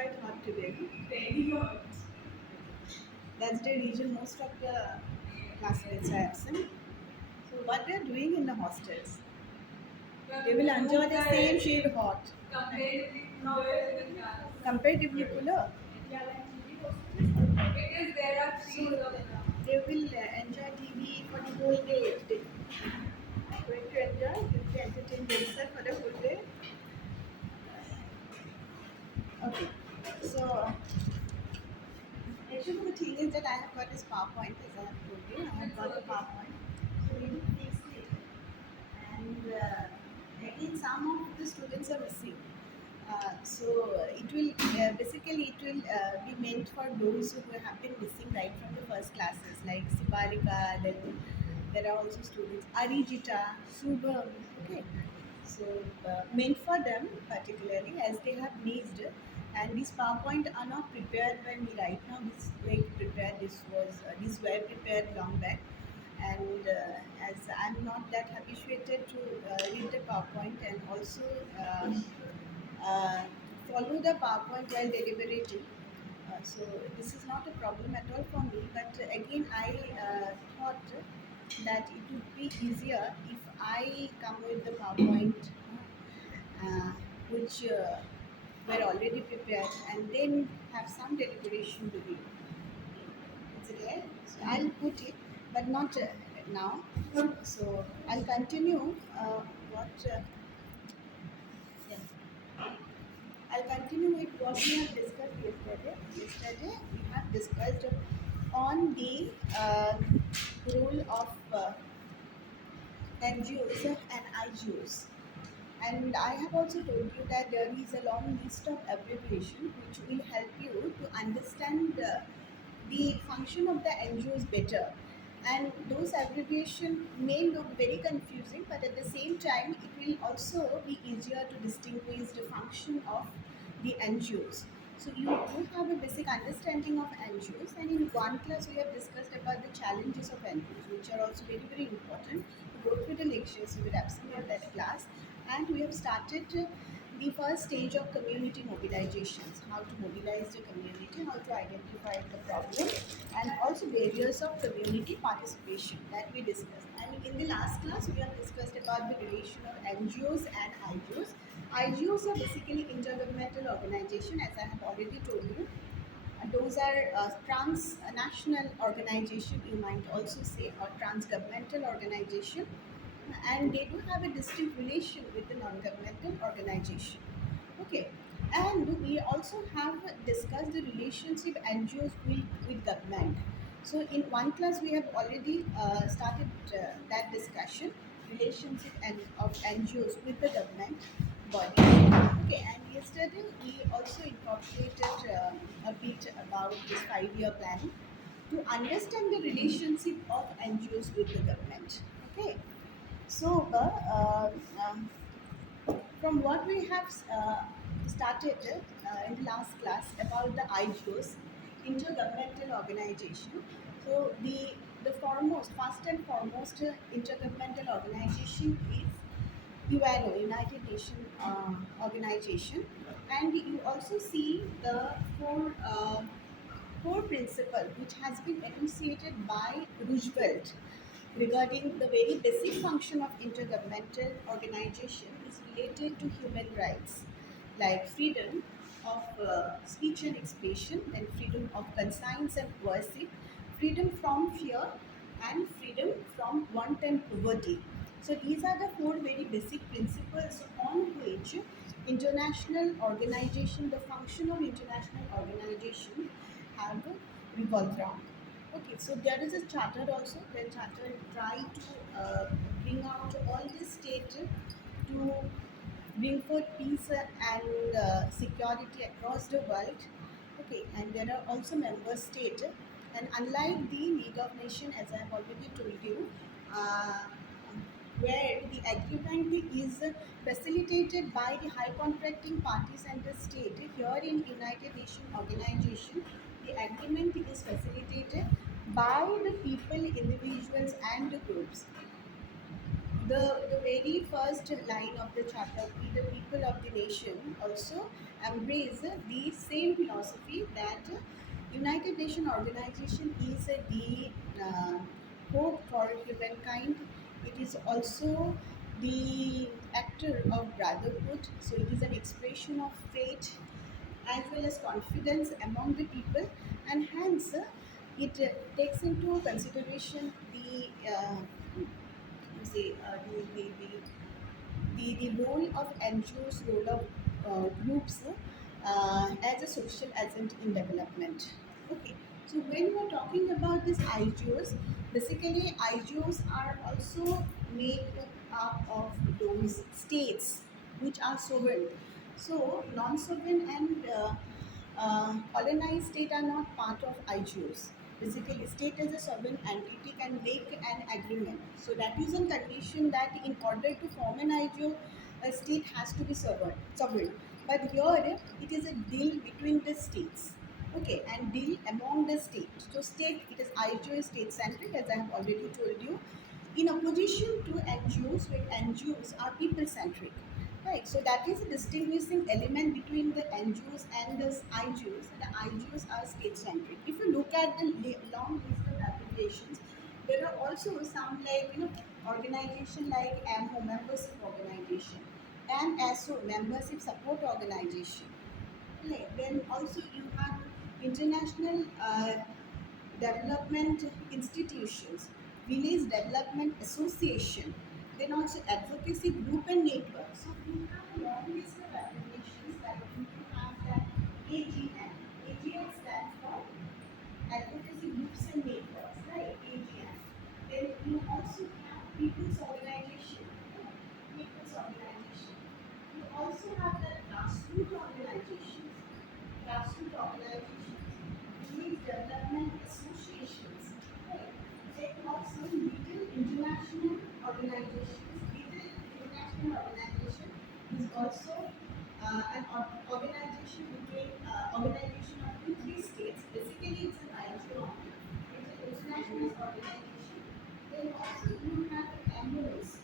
quite hot today. Very hot. That's the reason most of the classmates are absent. So what they're doing in the hostels, they will enjoy the same shade hot. Comparatively cooler. Because there are trees of they will enjoy TV for the whole day. They going to enjoy, going to entertain themselves for the whole day. Okay. So actually, the thing is that I have got this PowerPoint, as I have told you. I have got the PowerPoint. So we will fix it. And again, some of the students are missing. So it will basically it will be meant for those who have been missing right from the first classes, like Sibarika. Then there are also students Arijita, Subham. Okay, so meant for them particularly as they have missed, and these PowerPoint are not prepared by me right now. This like prepared. These were prepared long back, and as I'm not that habituated to read the PowerPoint and also uh, follow the PowerPoint while deliberating. So this is not a problem at all for me. But again, I thought that it would be easier if I come with the PowerPoint, uh, which were already prepared, and then have some deliberation to do. Is it clear? So I'll put it, but not now. So I'll continue what. Yeah. I'll continue with what we have discussed yesterday. Yesterday we have discussed on the role of NGOs and IGOs. And I have also told you that there is a long list of abbreviation which will help you to understand the function of the NGOs better. And those abbreviation may look very confusing, but at the same time, it will also be easier to distinguish the function of the NGOs. So you do have a basic understanding of NGOs, and in one class we have discussed about the challenges of NGOs, which are also very very important. To go through the lectures, you will absent of that class, and we have started the first stage of community mobilizations, how to mobilize the community, how to identify the problem, and also barriers of community participation that we discussed. And in the last class, we have discussed about the relation of NGOs and IGOs. IGOs are basically intergovernmental organization, as I have already told you. Those are transnational organization, you might also say, or transgovernmental organization, and they do have a distinct relation with the non-governmental organization. Okay, and we also have discussed the relationship NGOs with government. So in one class we have already started that discussion, relationship of NGOs with the government body. Okay, and yesterday we also incorporated a bit about this 5-year plan to understand the relationship of NGOs with the government. Okay, so from what we have started in the last class about the IGOs, intergovernmental organization. So the foremost, first and foremost intergovernmental organization is UNO, United Nations organization, and you also see the core principle which has been enunciated by Roosevelt regarding the very basic function of intergovernmental organization is related to human rights like freedom of speech and expression, and freedom of conscience and worship, freedom from fear, and freedom from want and poverty. So these are the four very basic principles on which international organization, the function of international organization have revolved around. Okay, so there is a charter also. The charter try to bring out all the states to bring forth peace and security across the world. Okay, and there are also member states. And unlike the League of Nations, as I have already told you, uh, where the agreement is facilitated by the high contracting parties and the state, here in United Nations organization, the agreement is facilitated by the people, individuals, and the groups. the very first line of the chapter, "We the people of the nation," also embrace the same philosophy that United Nations organization is the uh, hope for humankind. It is also the actor of brotherhood. So it is an expression of faith as well as confidence among the people, and hence it takes into consideration say, the role of NGOs, role of groups as a social agent in development. Okay, so when we are talking about these IGOs, basically IGOs are also made up of those states which are sovereign. So non-sovereign and colonized state are not part of IGOs. Basically, state as a sovereign entity can make an agreement. So that is on condition that in order to form an IGO, a state has to be sovereign. Sovereign. But here it is a deal between the states. Okay, and deal among the states. So state, it is IGO is state centric, as I have already told you. In opposition to NGOs, where NGOs are people centric. Right, so that is a distinguishing element between the NGOs and the IGOs. The IGOs are state-centric. If you look at the long list of applications, there are also some like organization like AMO, membership organization, and ASO, membership support organization. Right. Then also you have international development institutions, village development association, then also advocacy group and network. So we have a long list of applications like you have that AGN. AGN stands for advocacy groups and networks, right? AGN. Then you also have people's organization. People's organization. You also have the grassroots organizations. Grassroots organizations, village development associations, right? Then also little international organizations. Little international organization is also organization between organization of two, three states. Basically, it's an IGO. It's an international organization. Then also you have MOs.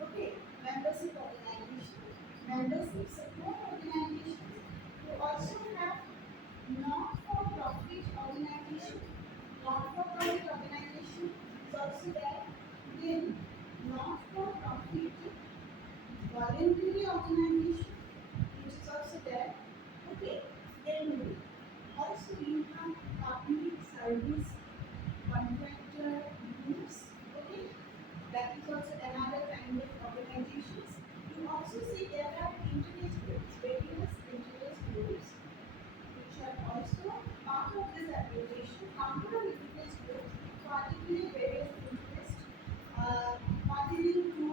Okay, membership organization, membership support organizations. You also have not-for-profit organization. Not-for-profit organization is also there. Then not-for-profit voluntary organization, which is also there. Okay. Then also you have public service contractor groups. Okay. That is also another kind of organizations. You also see there are interest groups, various interest groups which are also part of this application. Number of interest groups, particularly various interests, pertaining to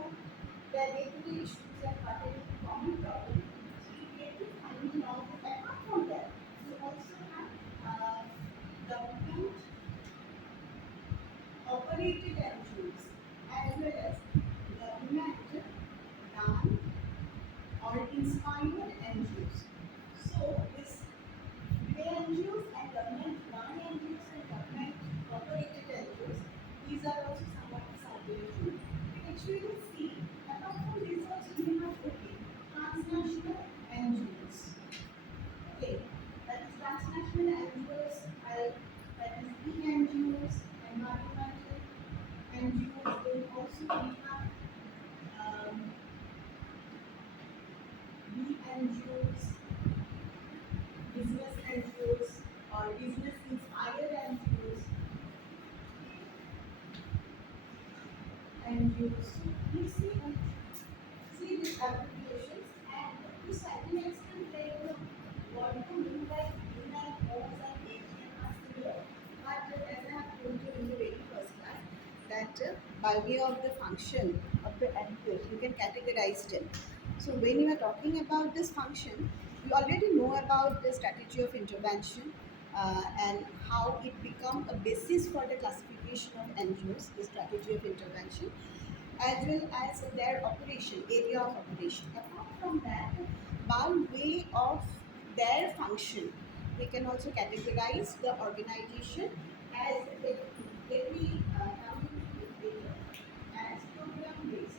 the day-to-day issues and pertaining to common problems. So you get to find along with. Apart from that, you also have government operated NGOs as well as government run or inspired NGOs. So this NGOs and government run NGOs and government operated NGOs, these are also some of the subdivisions. Which we will see. Apart from this also we have transnational NGOs. Okay, that is transnational NGOs, that is NGOs, environmental NGOs. Then also we have NGOs, business NGOs, or business inspired NGOs. NGOs. So we see these applications, and to certain extent they will want to look like green and homes and AGM are similar. But as I have told you in the very first class, that by way of the function of the NGOs, you can categorize them. So when you are talking about this function, you already know about the strategy of intervention and how it become a basis for the classification of NGOs, the strategy of intervention, as well as their operation, area of operation. Apart from that, by way of their function, we can also categorize the organization as let me come into it later as program based.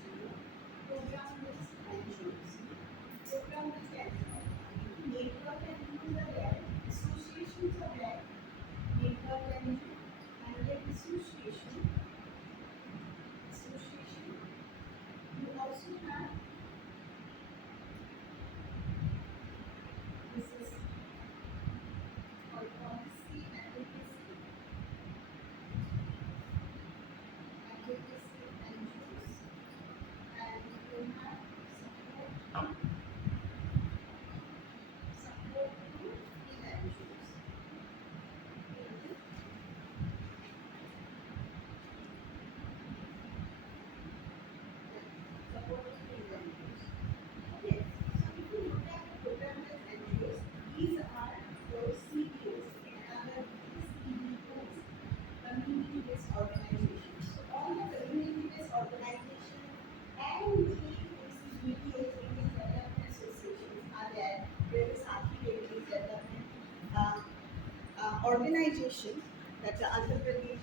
organization, that's the Andhra Pradesh,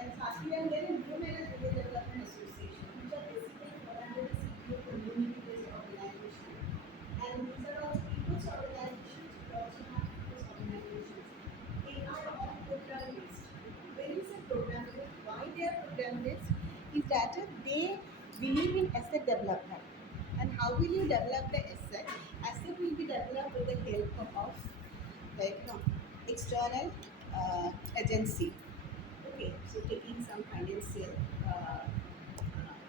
and Sati and there is Women and Village Development Association, which are basically fall under the CPO community-based organization. And these are also people's organizations, we also have people's organizations. They are all program based. When you say program based, why they are program based is that they believe in asset development. And how will you develop the asset? Asset will be developed with the help of like external agency. Okay, so taking some financial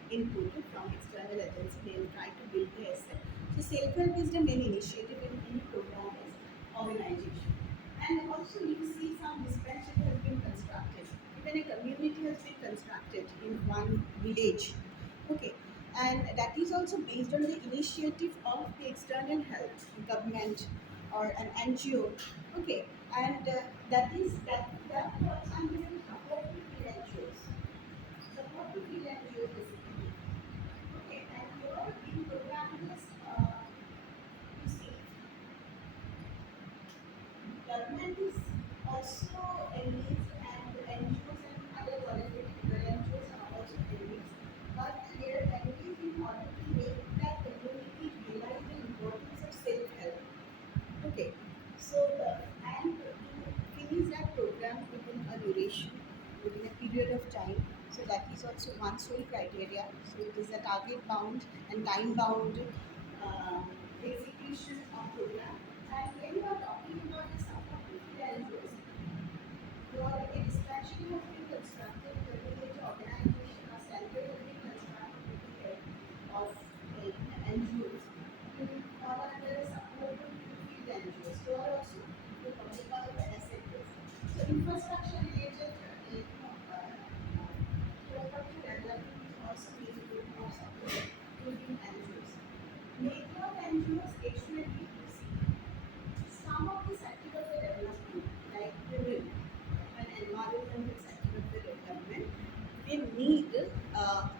input from external agency, they will try to build the asset. So self-help is the main initiative in any program-based organization. And also you see some dispensary has been constructed. Even a community has been constructed in one village. Okay. And that is also based on the initiative of the external help, government or an NGO. Okay. And that falls under support to NGOs. Support to NGOs basically. Okay, and your in program is you see government is also engaged and NGOs and other voluntary NGOs are also engaged, but they are engaged in order to make that community realize the importance of self-help. Okay, so and to finish that program within a duration, within a period of time. So that is also one sole criteria. So it is a target bound and time bound uh, execution of program. And when you are talking about the support to freelancers, your extraction has been constructed, the village organization or center has been constructed with the help of NGOs to fall under support to field NGOs. So are also the talking about the asset base. So infrastructure related infrastructure development is also being good for support to the NGOs. Major NGOs actually some of the sector of the development, like women and environmental sector of the development, they need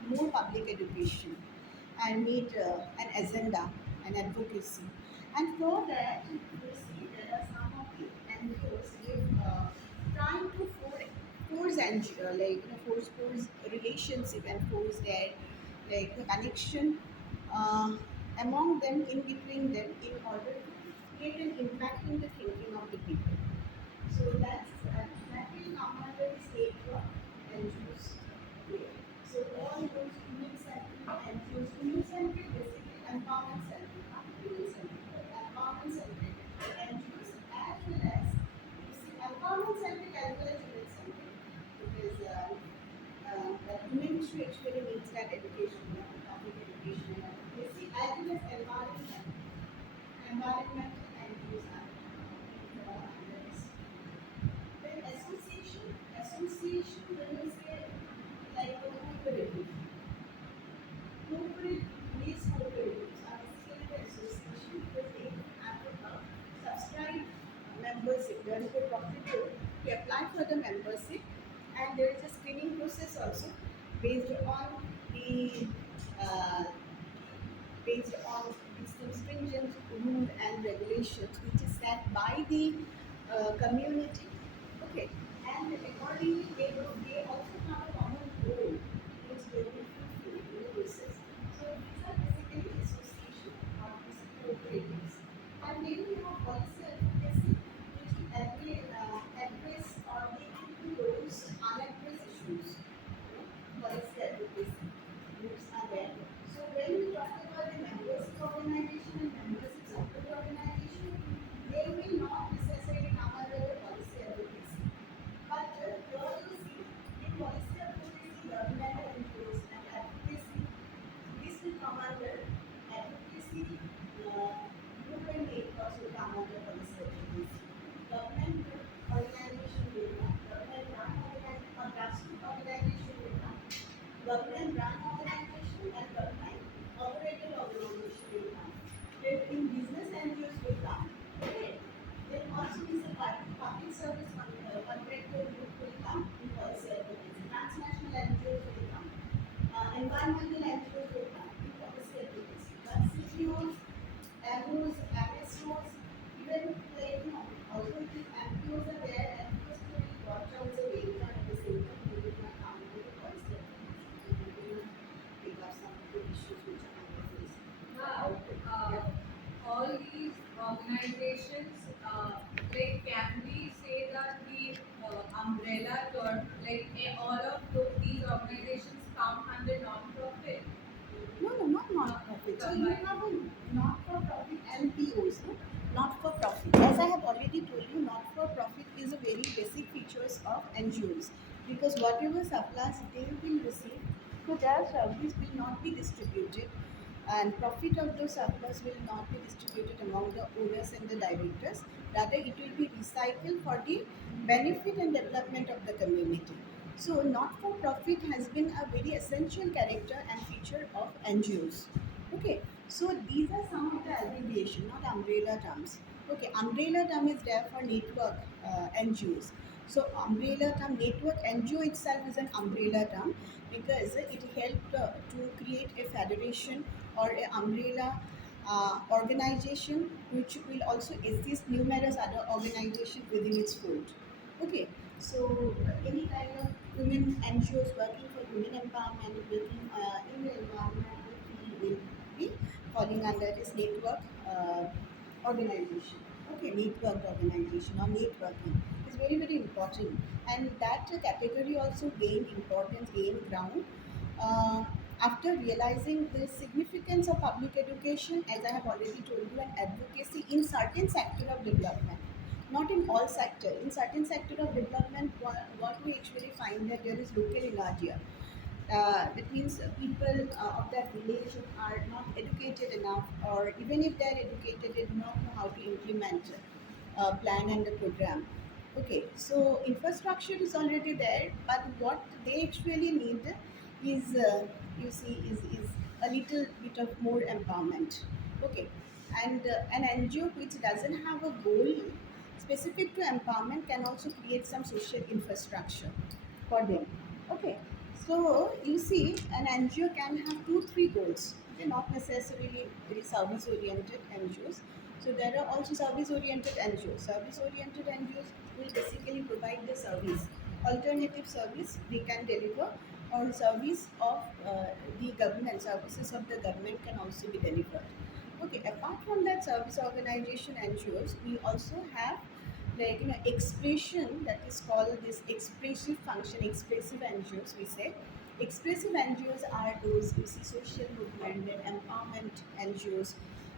more public education and need an agenda and advocacy. And for that, you see there are some of the NGOs trying to force NGO, like force relationship and force their like connection uh, among them, in between them, in order to create an impact in the thinking of the people. So that will come under the state of NGOs. Okay. So all those human centric basically empowerment centric, not human centric, but empowerment centric NGOs as well as you see empowerment centric as well as human centric, because the human issue actually needs that education, public education, and advocacy as well as environmental NGOs are under this. Then association when we say like a cooperative, cooperative, these cooperatives are basically the association because they have to subscribe membership. There is a procedure to apply for the membership, and there is a screening process also based on the uh, some stringent rule and regulations which is set by the community. Okay, and accordingly they also have a common goal which they will fulfill in the process. So these are basically association or these cooperatives. And then we have policy advocacy which will address or take into those unaddressed issues. Policy advocacy groups are there. So when we talk about the membership organization and membership support organization, they will not necessarily come under the policy advocacy. But here you see in policy advocacy, governmental NGOs and advocacy, this will come under advocacy, group and make also come under policy all these organizations, can we say that the umbrella term, all of these organizations come under non-profit? No, no, not Uh, non-profit. So you combined. have a not-for-profit NPOs, no? Not-for-profit. As I have already told you, not-for-profit is a very basic features of NGOs because whatever surplus they will receive, so their service will not be distributed and profit of those surplus will not be distributed among the owners and the directors. Rather, it will be recycled for the benefit and development of the community. So, not for profit has been a very essential character and feature of NGOs. Okay, so these are some of the abbreviation, not umbrella terms. Okay, umbrella term is there for network NGOs. So, umbrella term network NGO itself is an umbrella term because it helped to create a federation or a umbrella organization which will also assist numerous other organizations within its fold. Okay, so any kind of women NGOs working for women empowerment, working in the environment will be falling under this network organization. Okay, networked organization or networking is very very important, and that category also gained importance, gained ground uh, after realizing the significance of public education, as I have already told you, and advocacy in certain sector of development, not in all sector. In certain sector of development, what we actually find that there is local inertia. That means people of that village are not educated enough, or even if they are educated, they do not know how to implement plan and the program. Okay, so infrastructure is already there, but what they actually need is, you see, is a little bit of more empowerment. Okay, and an NGO which doesn't have a goal specific to empowerment can also create some social infrastructure for them. Okay, so you see, an NGO can have two, three goals. They're not necessarily very service oriented NGOs. So there are also service oriented NGOs. Service oriented NGOs will basically provide the service, alternative service they can deliver, or service of the government, services of the government can also be delivered. Okay, apart from that service organization NGOs, we also have expression, that is called this expressive function, expressive NGOs we say. Expressive NGOs are those, you see, social movement and empowerment NGOs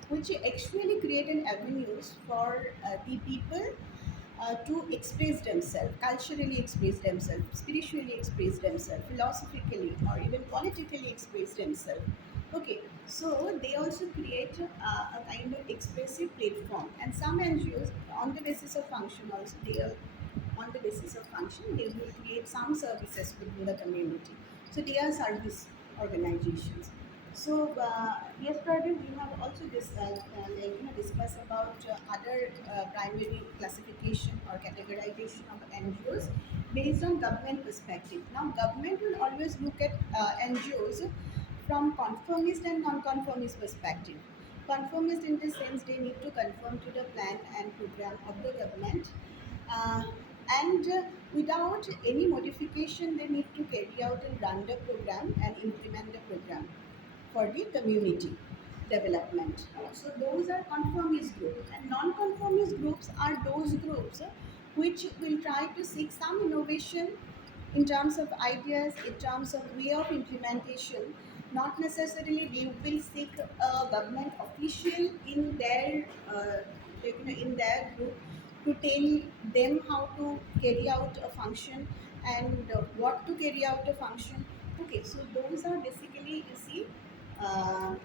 which actually create an avenues for the people to express themselves, culturally express themselves, spiritually express themselves, philosophically, or even politically express themselves. Okay, so they also create a kind of expressive platform, and some NGOs, on the basis of function, also they are on the basis of function, they will create some services within the community. So they are service organizations. So yesterday we have also discussed about other primary classification or categorization of NGOs based on government perspective. Now government will always look at NGOs from conformist and non-conformist perspective. Conformist in the sense they need to conform to the plan and program of the government, uh, and without any modification they need to carry out and run the program and implement the program for the community development. So those are conformist groups, and non-conformist groups are those groups which will try to seek some innovation in terms of ideas, in terms of way of implementation. Not necessarily they will seek a government official in their in their group to tell them how to carry out a function and what to carry out a function. Okay, so those are basically, you see, uh,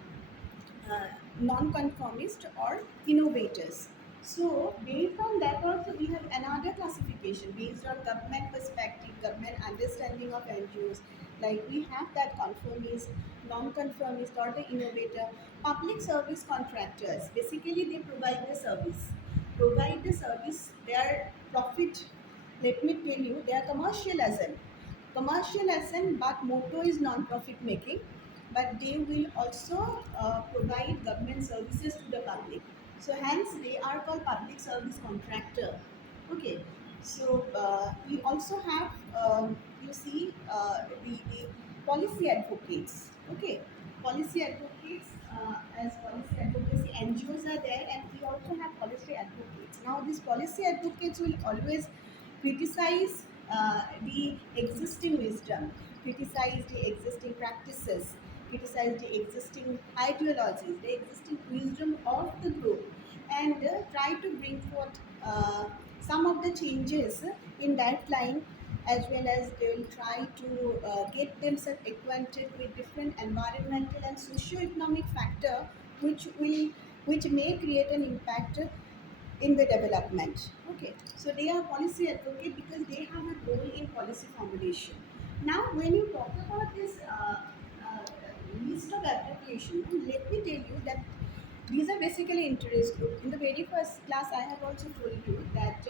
uh, non-conformist or innovators. So based on that also we have another classification based on government perspective, government understanding of NGOs. Like we have that conformist, non-conformist or the innovator. Public service contractors, basically they provide the service. Provide the service, their profit, let me tell you, they are commercial as well. Commercial as in, but motto is non-profit making, but they will also provide government services to the public. So hence they are called public service contractor. Okay. So we also have, you see, the policy advocates. Okay, policy advocates as policy advocacy, NGOs are there, and we also have policy advocates. Now, these policy advocates will always criticize the existing wisdom, criticize the existing practices, criticize the existing ideologies, the existing wisdom of the group, and try to bring forth some of the changes in that line, as well as they will try to get themselves acquainted with different environmental and socio-economic factor which which may create an impact in the development. Okay, so they are policy advocate because they have a role in policy formulation. Now, when you talk about this list of application, let me tell you that these are basically interest group. In the very first class, I have also told you that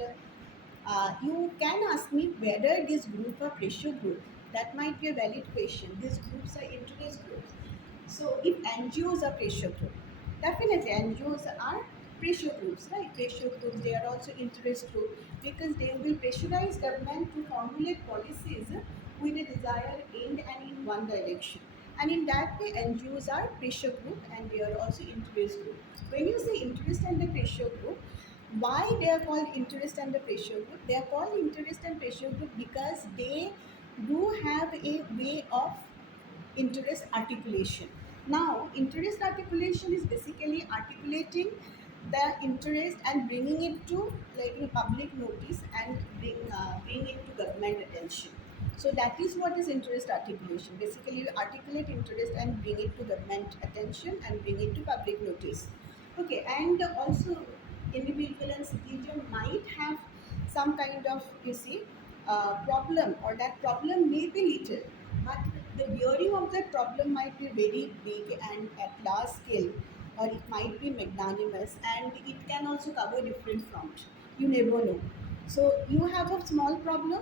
you can ask me whether this group are pressure group. That might be a valid question. These groups are interest groups. So if NGOs are pressure group, definitely NGOs are pressure groups, right? Pressure groups, they are also interest group because they will pressurize government to formulate policies with a desired end and in one direction. And in that way, NGOs are pressure group and they are also interest group. When you say interest and the pressure group, why they are called interest and the pressure group? They are called interest and pressure group because they do have a way of interest articulation. Now, interest articulation is basically articulating the interest and bringing it to like a public notice and bring it to government attention. So that is what is interest articulation. Basically, you articulate interest and bring it to government attention and bring it to public notice. Okay, and also individual and citizen might have some kind of problem, or that problem may be little, but the bearing of that problem might be very big and at large scale, or it might be magnanimous and it can also cover different front. You never know. So you have a small problem,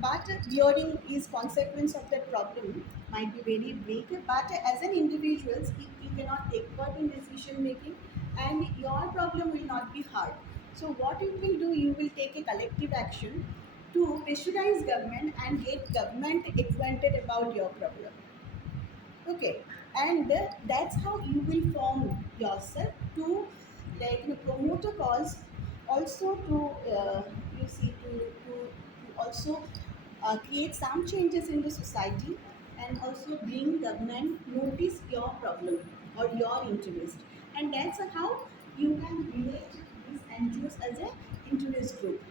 but bearing is consequence of that problem might be very big. But as an individual, if you cannot take part in decision making, and your problem will not be hard. So what you will do, you will take a collective action to pressurize government and get government acquainted about your problem. Okay, and that's how you will form yourself to promote a cause, also to to also create some changes in the society, and also bring government notice your problem or your interest, and that's how you can relate these NGOs as a interest group.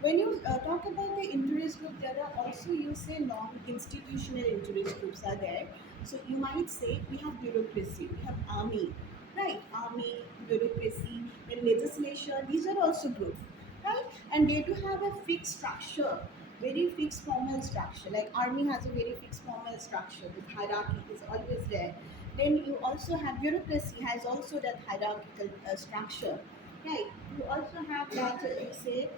When you talk about the interest group, there are also, you say, non-institutional interest groups are there. So you might say we have bureaucracy, we have army, right? Army, bureaucracy, then legislature. These are also groups, right? And they do have a fixed structure, very fixed formal structure. Like army has a very fixed formal structure. The hierarchy is always there. Then you also have bureaucracy has also that hierarchical structure, right? You also have that you say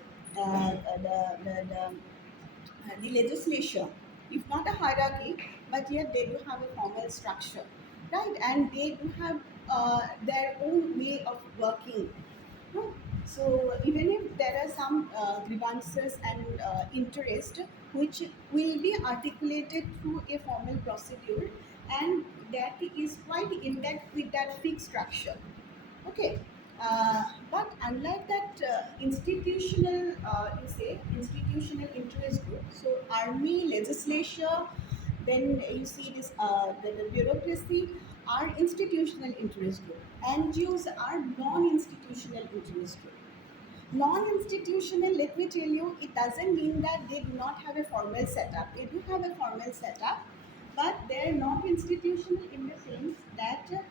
the legislature, if not a hierarchy, but yet they do have a formal structure, right? And they do have their own way of working. No? So even if there are some grievances and interest which will be articulated through a formal procedure, and that is quite intact with that fixed structure. Okay, but unlike that institutional interest group, so army, legislature, then you see this the bureaucracy are institutional interest group. NGOs are non-institutional interest group. Non-institutional, let me tell you, it doesn't mean that they do not have a formal setup. They do have a formal setup, but they're not institutional in the sense that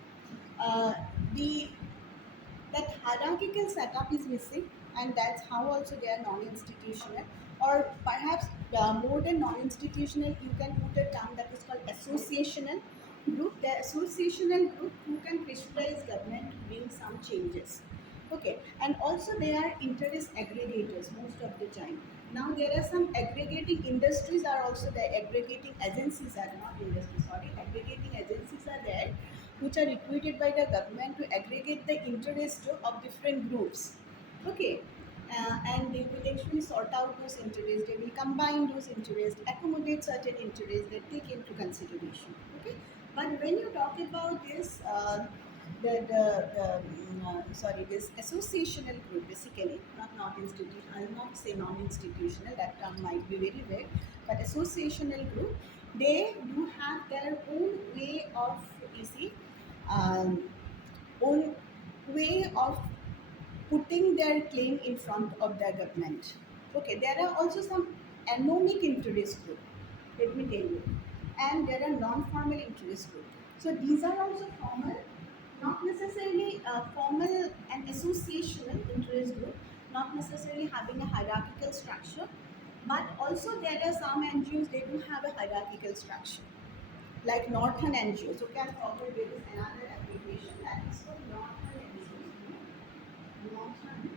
uh, the that hierarchical setup is missing, and that's how also they are non-institutional, or perhaps more than non-institutional, you can put a term that is called associational group. The associational group who can pressurize government to bring some changes. Okay, and also they are interest aggregators most of the time. Now there are some aggregating industries are also there. Aggregating agencies are not industries, sorry, aggregating agencies are there, which are recruited by the government to aggregate the interest of different groups. Okay, and they will actually sort out those interests. They will combine those interests, accommodate certain interests that take into consideration. Okay, But when you talk about this, sorry, this associational group, basically, not institutional. I'll not say non-institutional. That term might be very vague. But associational group, they do have their own way of, you see, um, own way of putting their claim in front of the government. Okay, there are also some anomic interest group, let me tell you, and there are non-formal interest group. So these are also formal, not necessarily formal and associational interest group, not necessarily having a hierarchical structure, but also there are some NGOs they do have a hierarchical structure, like Northern NGOs. Okay, I forgot there is another application that is for Northern NGOs. Northern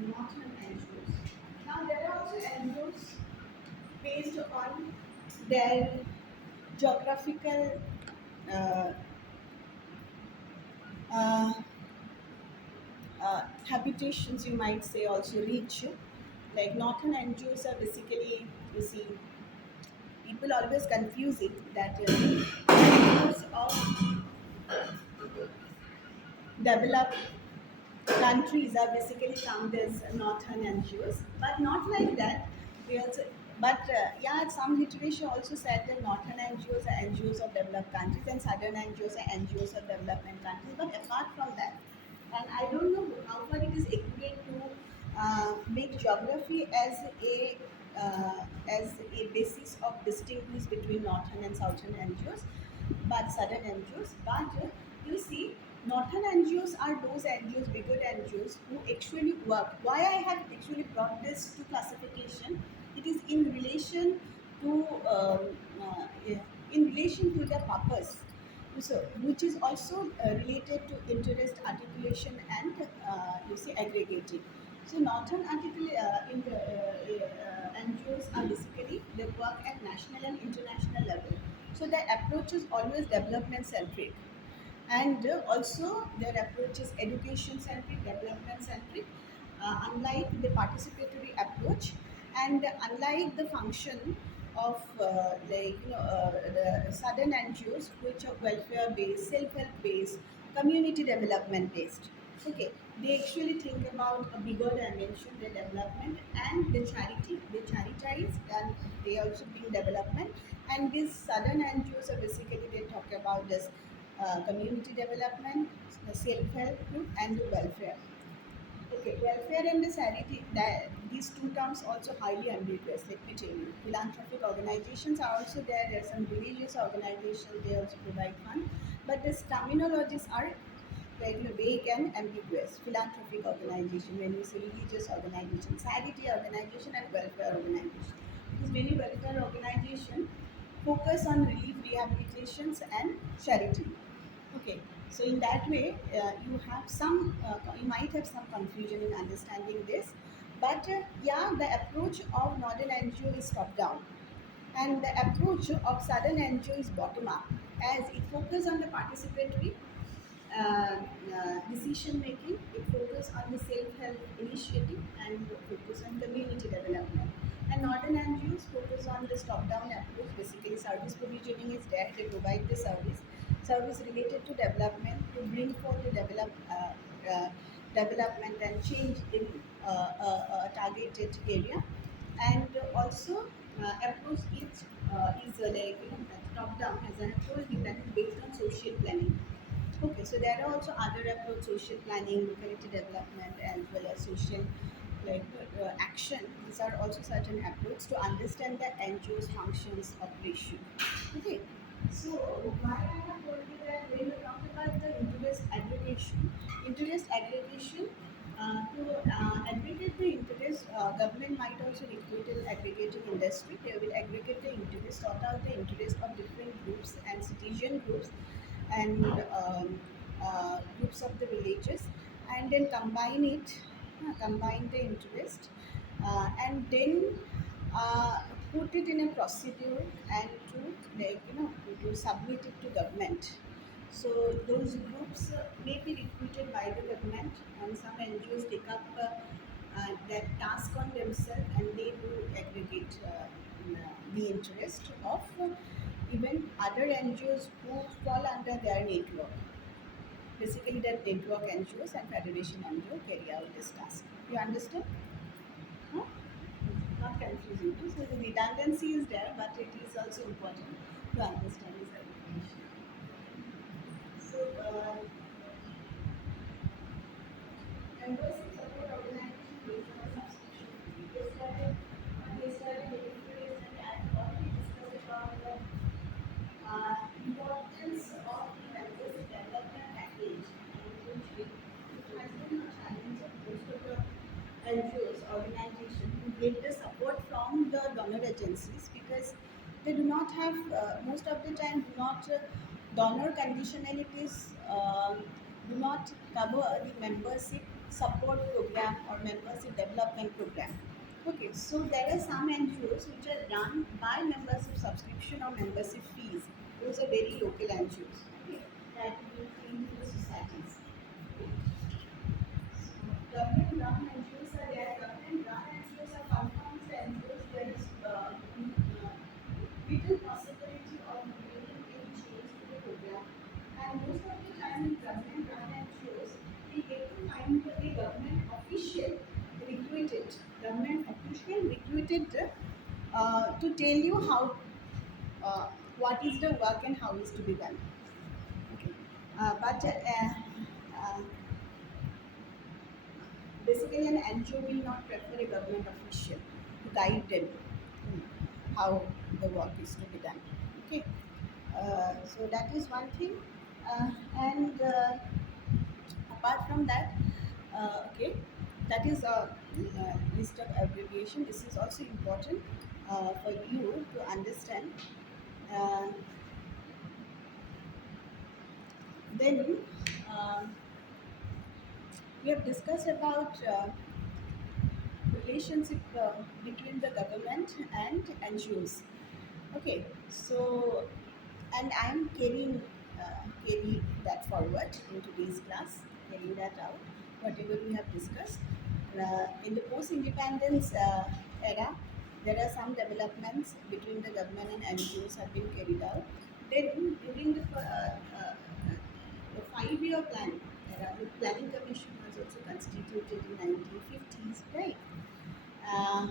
Northern NGOs. Now there are also NGOs based on their geographical uh, uh, habitations, you might say, also reach. Like Northern NGOs are basically, you see, people always confuse it that NGOs of developed countries are basically counted as Northern NGOs, but not like that. We also, but yeah, some literature also said that Northern NGOs are NGOs of developed countries and Southern NGOs are NGOs of development countries. But apart from that, and I don't know how far it is accurate to make geography as a basis of distinguish between Northern and Southern NGOs, but Southern NGOs. But you see, Northern NGOs are those NGOs, bigger NGOs, who actually work. Why I have actually brought this to classification? It is in relation to yeah, in relation to the purpose, so which is also related to interest articulation and you see aggregating. So Northern NGOs are basically they work at national and international level. So their approach is always development centric, and also their approach is education centric, development centric, unlike the participatory approach, and unlike the function of the southern NGOs, which are welfare based, self help based, community development based. Okay, they actually think about a bigger dimension, the development and the charity. They charitize and they also bring development. And these southern NGOs are basically they talk about this community development, the self-help group, and the welfare. Okay, welfare and the charity, these two terms also highly ambiguous, let me tell you. Philanthropic organizations are also there. There are some religious organizations, they also provide fund. But these terminologies are like vague and ambiguous. Philanthropic organization, when we say religious organization, charity organization, and welfare organization. Because many welfare organizations focus on relief, rehabilitations, and charity. Okay, so in that way, you might have some confusion in understanding this, but yeah, the approach of northern NGO is top down, and the approach of southern NGO is bottom up, as it focuses on the participatory decision making, it focuses on the self-help initiative, and focus on community development. And northern NGOs focus on this top-down approach. Basically, service provisioning is there. They provide the service related to development to bring forth the development and change in a targeted area. And also, approach is like top-down, as I have told you, that is based on social planning. Okay, so there are also other approach, social planning, locality development, as well as social action. These are also certain approach to understand the NGO's functions, operation. Okay, so why I have told you that when you talk about the interest aggregation, to aggregate the interest, government might also recruit an aggregating industry. They will aggregate the interest, sort out the interest of different groups and citizen groups and groups of the villages, and then combine the interest, and then put it in a procedure and to to submit it to government. So those groups may be recruited by the government, and some NGOs take up that task on themselves, and they do aggregate the interest of even other NGOs who fall under their network. Basically, that network NGOs and Federation NGO carry out this task. You understand? Huh? Not confusing. No? So the redundancy is there, but it is also important to understand this application. So, membership support organization based on subscription fee. They started getting curious, and I've already discussed about the importance of the membership development package, and which has been a challenge of most of the NGOs, organizations who get the support from the donor agencies because they do not have, most of the time, do not donor conditionalities do not cover the membership support program or membership development program. Okay, so there are some NGOs which are run by membership subscription or membership fees. Those are very local NGOs. Okay, that will into the societies. Government run NGOs are there. Government run NGOs are confirmed NGOs. There is little possibility of making any change to the program. And most of the time in government run NGOs, we get to find a government official recruited, to tell you how what is the work and how is to be done. Okay. But basically, an NGO will not prefer a government official to guide them how the work is to be done. Okay, so that is one thing, and apart from that, okay, that is a list of abbreviation. This is also important for you to understand. Uh, then we have discussed about relationship between the government and NGOs. Okay, so and I am carry that forward in today's class, carrying that out, whatever we have discussed. In the post-independence era, there are some developments between the government and NGOs have been carried out. Then during the 5-year plan era, the planning commission was also constituted in 1950s, right? Uh,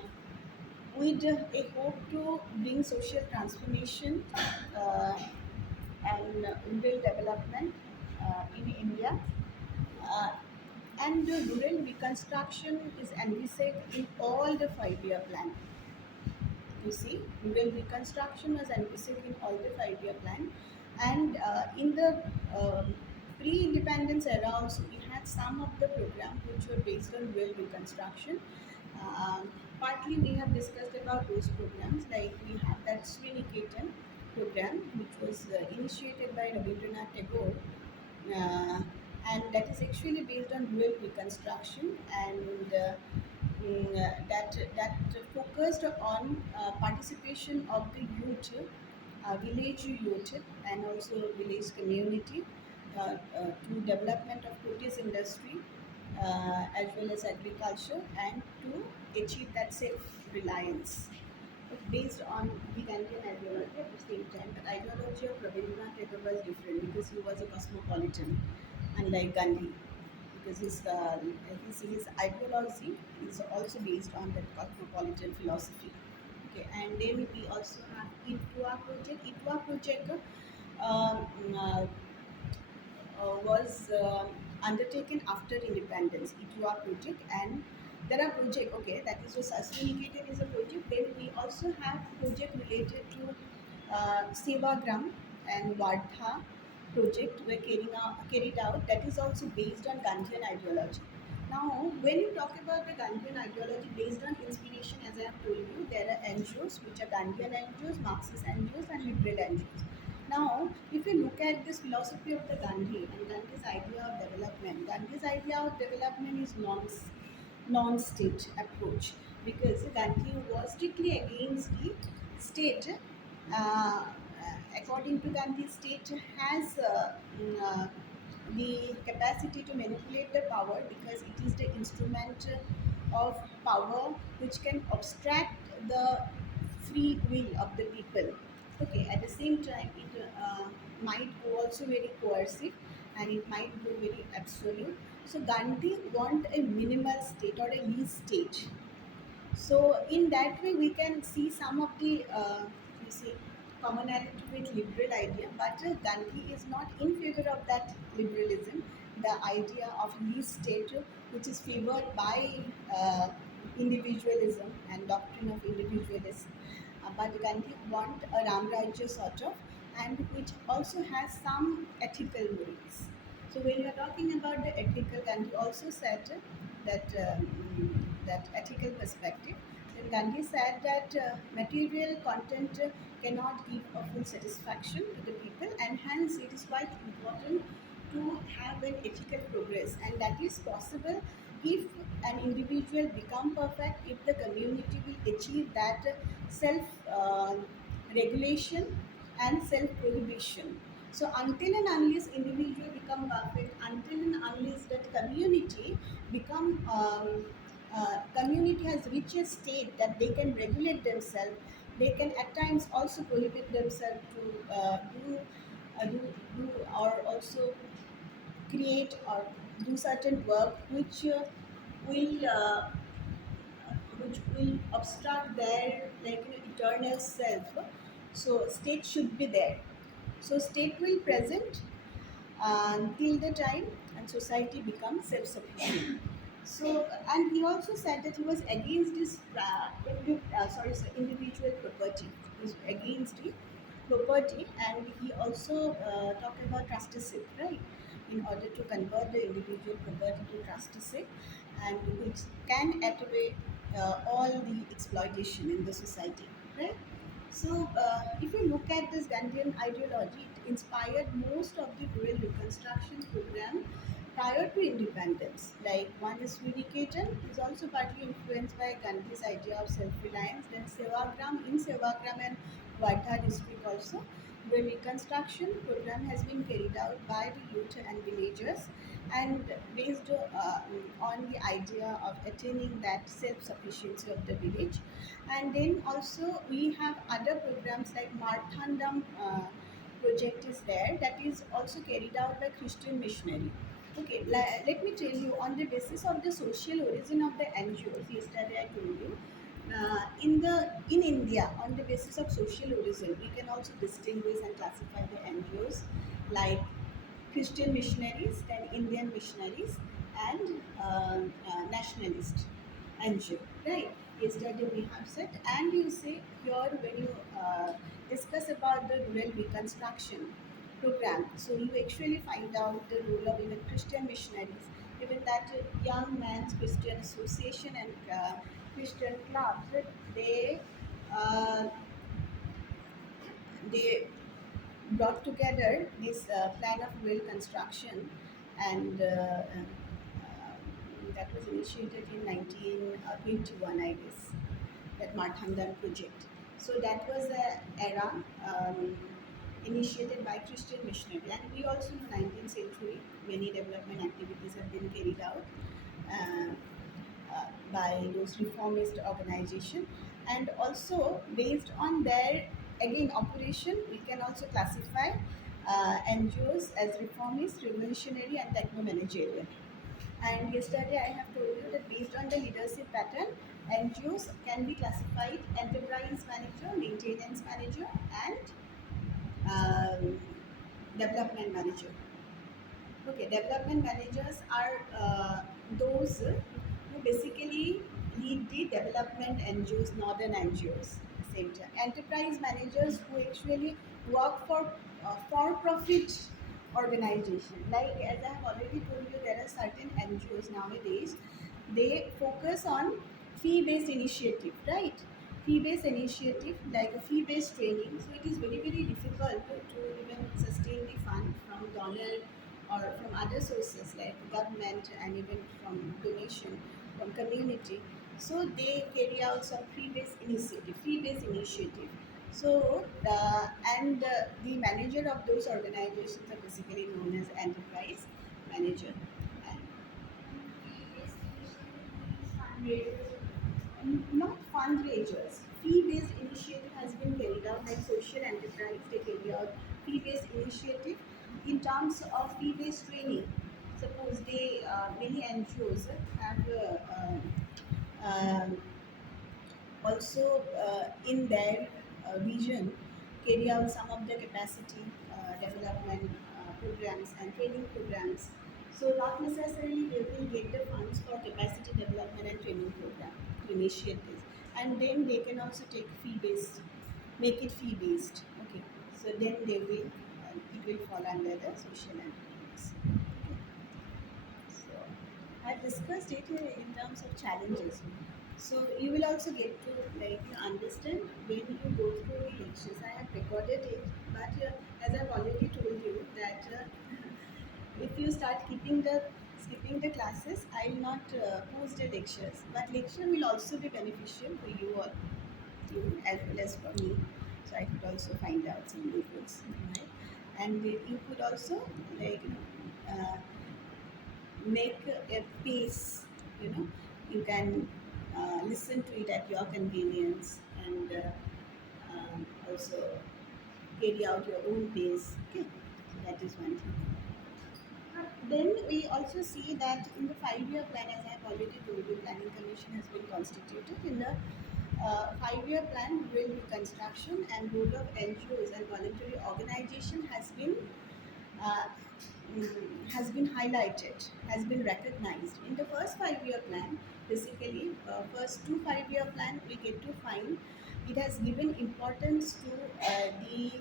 with a hope to bring social transformation uh, and rural development in India. Uh, and the rural reconstruction is envisaged in all the 5-year plan. You see, rural reconstruction was envisaged in all the 5-year plan. And in the pre-independence era also, we had some of the programs which were based on rural reconstruction. Partly we have discussed about those programs, like we have that Sriniketan program, which was initiated by Rabindranath Tagore, uh, and that is actually based on rural reconstruction, and that focused on participation of the youth, village youth, and also village community to development of produce industry as well as agriculture, and to achieve that self-reliance. Based on the Gandhian ideology at the same time, the ideology of Rabindranath Tagore was different because he was a cosmopolitan, unlike Gandhi, because his ideology is also based on that cosmopolitan philosophy. Okay, and then we also have ITWA project. ITWA project um, uh, was undertaken after independence, ITWA project, and there are project, okay, that is what Sasriniketan is a project. Then we also have project related to Sevagram and Vardha project were carried out, that is also based on Gandhian ideology. Now, when you talk about the Gandhian ideology based on inspiration, as I have told you, there are NGOs which are Gandhian NGOs, Marxist NGOs, and liberal NGOs. Now, if you look at this philosophy of the Gandhi and Gandhi's idea of development, Gandhi's idea of development is non-state approach, because Gandhi was strictly against the state. Uh, According to Gandhi, state has the capacity to manipulate the power because it is the instrument of power which can obstruct the free will of the people. Okay, at the same time, it might go also very coercive and it might go very absolute. So Gandhi want a minimal state or a least state. So in that way, we can see some of the you see commonality with liberal idea, but Gandhi is not in favor of that liberalism, the idea of least state, which is favored by uh, individualism and doctrine of individualism. But Gandhi want a Ram Rajya sort of, and which also has some ethical morals. So when you are talking about the ethical, Gandhi also said that ethical perspective. Then Gandhi said that material content cannot give a full satisfaction to the people, and hence it is quite important to have an ethical progress, and that is possible if an individual become perfect, if the community will achieve that self regulation and self prohibition. So until and unless individual become perfect, until and unless that community has reached a state that they can regulate themselves, they can at times also prohibit themselves to do or also create or do certain work will uh, which will obstruct their eternal self. So state should be there. So state will present until the time and society becomes self-sufficient. So, and he also said that he was against this individual property. He was against the property, and he also talked about trusteeship, right? In order to convert the individual property to trusteeship, and which can attenuate all the exploitation in the society, right? So, if you look at this Gandhian ideology, it inspired most of the rural reconstruction program prior to independence. Like one is Viniketan is also partly influenced by Gandhi's idea of self-reliance. Then Sevagram and Wardha district also, where reconstruction program has been carried out by the youth and villagers, and based on the idea of attaining that self-sufficiency of the village. And then also we have other programs like Marthandam project is there, that is also carried out by Christian missionary. Okay, let me tell you on the basis of the social origin of the NGOs. Yesterday I told you, in India, on the basis of social origin, we can also distinguish and classify the NGOs like Christian missionaries, then Indian missionaries, and nationalist NGO. Right? Yesterday we have said, and you say here when you discuss about the rural reconstruction program, so you actually find out the role of even Christian missionaries, even that young man's Christian association and Christian clubs, they uh, they brought together this plan of rail construction, and that was initiated in 1921, I guess, that Marthandam project. So that was an era initiated by Christian missionary, and we also know 19th century many development activities have been carried out uh, by those reformist organization, and also based on their again operation we can also classify NGOs as reformist, revolutionary, and techno-managerial. And yesterday I have told you that based on the leadership pattern, NGOs can be classified enterprise manager, maintenance manager, and um, development manager. Okay, development managers are those who basically lead the development NGOs, northern NGOs. Same time. Enterprise managers who actually work for-profit organization. Like as I have already told you, there are certain NGOs nowadays. They focus on fee-based initiative, right? Fee-based initiative like a fee-based training. So it is very difficult to even sustain the fund from donor or from other sources like government and even from donation from community. So they carry out some fee-based initiative. So the manager of those organizations are basically known as enterprise manager. And not fundraisers. Fee-based initiative has been carried out by like social enterprise, they carry out fee-based initiative in terms of fee-based training. Suppose many NGOs have um, also in their vision carry out some of the capacity development programs and training programs. So not necessarily they will get the funds for capacity development and training program initiatives, and then they can also take fee based, make it fee based. Okay, so then they will it will fall under the social enterprise. Okay. So I've discussed it in terms of challenges. So you will also get to understand when you go through the lectures. I have recorded it, but as I've already told you that if you start skipping the classes, I will not post the lectures. But lecture will also be beneficial for you all, you as well as for me. So I could also find out some new books, right? And you could also make a pace, you know, you can listen to it at your convenience, and also carry out your own pace. Okay, so that is one thing. Then we also see that in the 5-year plan, as I have already told you, planning commission has been constituted. In the 5-year plan, rural reconstruction and role of NGOs and voluntary organization uh, has been highlighted, has been recognized. In the first 5-year plan, basically, first 2 5-year plan, we get to find it has given importance to the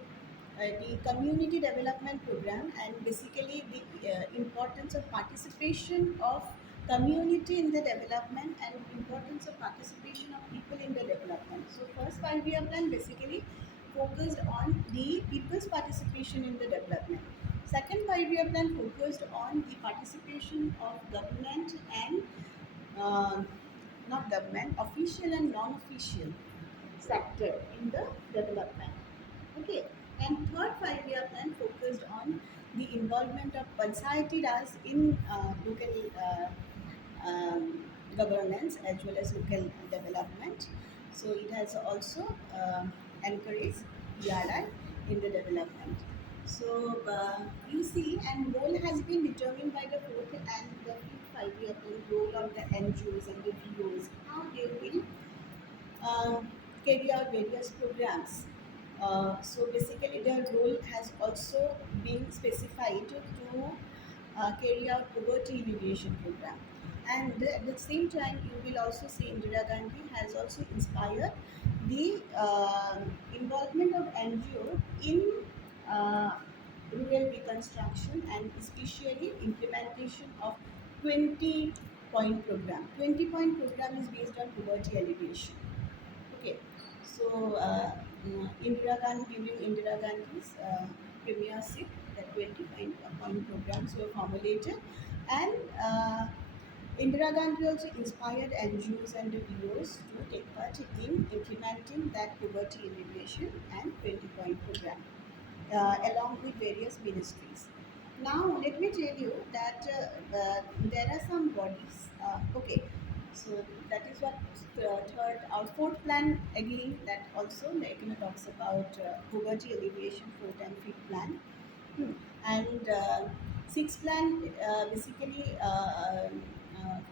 community development program, and basically the importance of participation of community in the development and importance of participation of people in the development. So first 5-year plan basically focused on the people's participation in the development. Second 5-year plan focused on the participation of government and uh, not government, official and non-official sector in the development. Okay, and third 5-year plan focused on the involvement of Panchayati Raj in local governance as well as local development. So it has also encouraged ERI in the development. So you see, and role has been determined by the fourth and the fifth 5-year plan, role of the NGOs and the VOs, how they will carry out various programs. So basically, their role has also been specified to carry out poverty alleviation program. And at the same time, you will also see Indira Gandhi has also inspired the involvement of NGO in uh, rural reconstruction and especially implementation of 20-point program. 20-point program is based on poverty alleviation. Okay, so Indira Gandhi, during Indira Gandhi's premiership, the 20-point programs were formulated, and Indira Gandhi also inspired NGOs and the VOs to take part in implementing that poverty alleviation and 20-point program, along with various ministries. Now, let me tell you that there are some bodies. Okay, so that is what third, our fourth plan again, that also talks about poverty alleviation, fourth and fifth plan. And sixth plan basically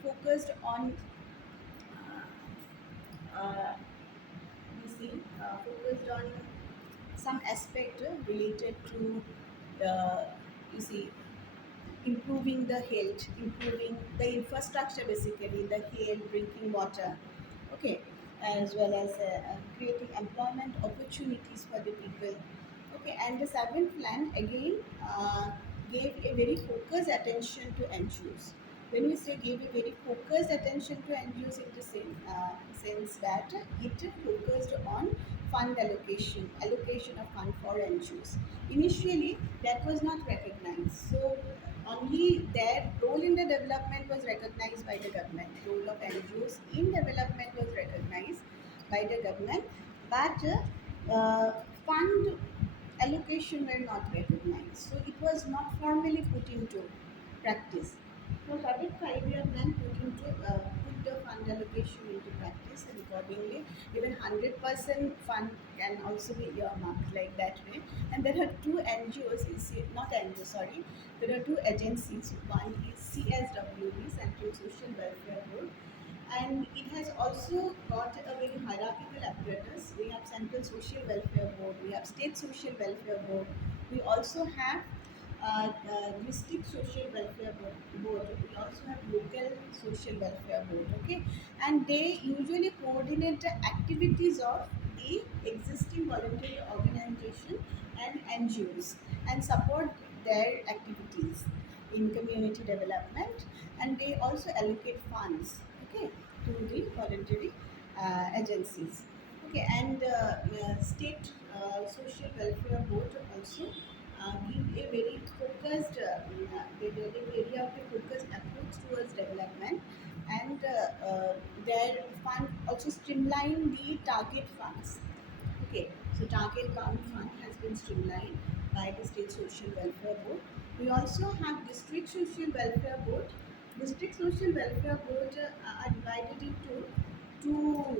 focused on we see focused on some aspect related to the, you see, improving the health, improving the infrastructure, basically the health, drinking water, okay, as well as creating employment opportunities for the people. Okay, and the seventh plan again gave a very focused attention to NGOs. When we say gave a very focused attention to NGOs, in the same sense that it focused on fund allocation of fund for NGOs. Initially, that was not recognized. So only their role in the development was recognized by the government. Role of NGOs in development was recognized by the government, but fund allocation were not recognized. So it was not formally put into practice. So Public 5-year plan put the fund allocation into practice, and accordingly, even 100% fund can also be earmarked like that way. And there are two NGOs, not NGOs, sorry, there are two agencies. One is CSWB, Central Social Welfare Board, and it has also got a very hierarchical apparatus. We have Central Social Welfare Board, we have State Social Welfare Board, we also have District Social Welfare Board, we also have Local Social Welfare Board, okay, and they usually coordinate the activities of the existing voluntary organization and NGOs and support their activities in community development, and they also allocate funds, okay, to the voluntary agencies, okay, and state social welfare board also give a very focused the area of the focused approach towards development, and their fund also streamline the target funds. Okay, so target count fund has been streamlined by the State Social Welfare Board. We also have District Social Welfare Board. District Social Welfare Board are divided into two